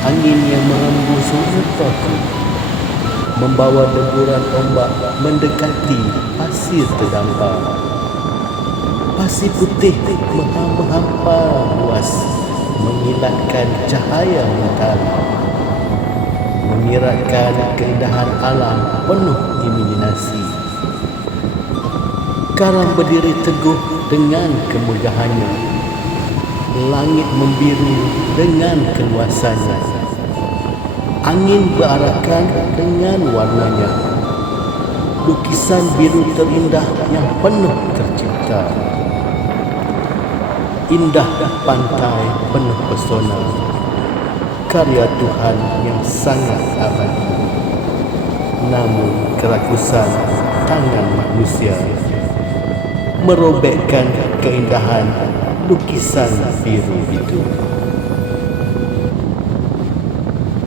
Angin yang menghembus mukaku, membawa deburan ombak mendekati pasir terdampar. Pasir putih menghampar luas, mengilatkan cahaya mentari, menyiratkan keindahan alam penuh imajinasi. Karang berdiri teguh dengan kemegahannya, langit membiru dengan keluasannya, angin berarakan dengan warnanya, lukisan biru terindah yang penuh tercipta. Indah pantai penuh pesona, karya Tuhan yang sangat abadi. Namun kerakusan tangan manusia merobekkan keindahan lukisan biru itu.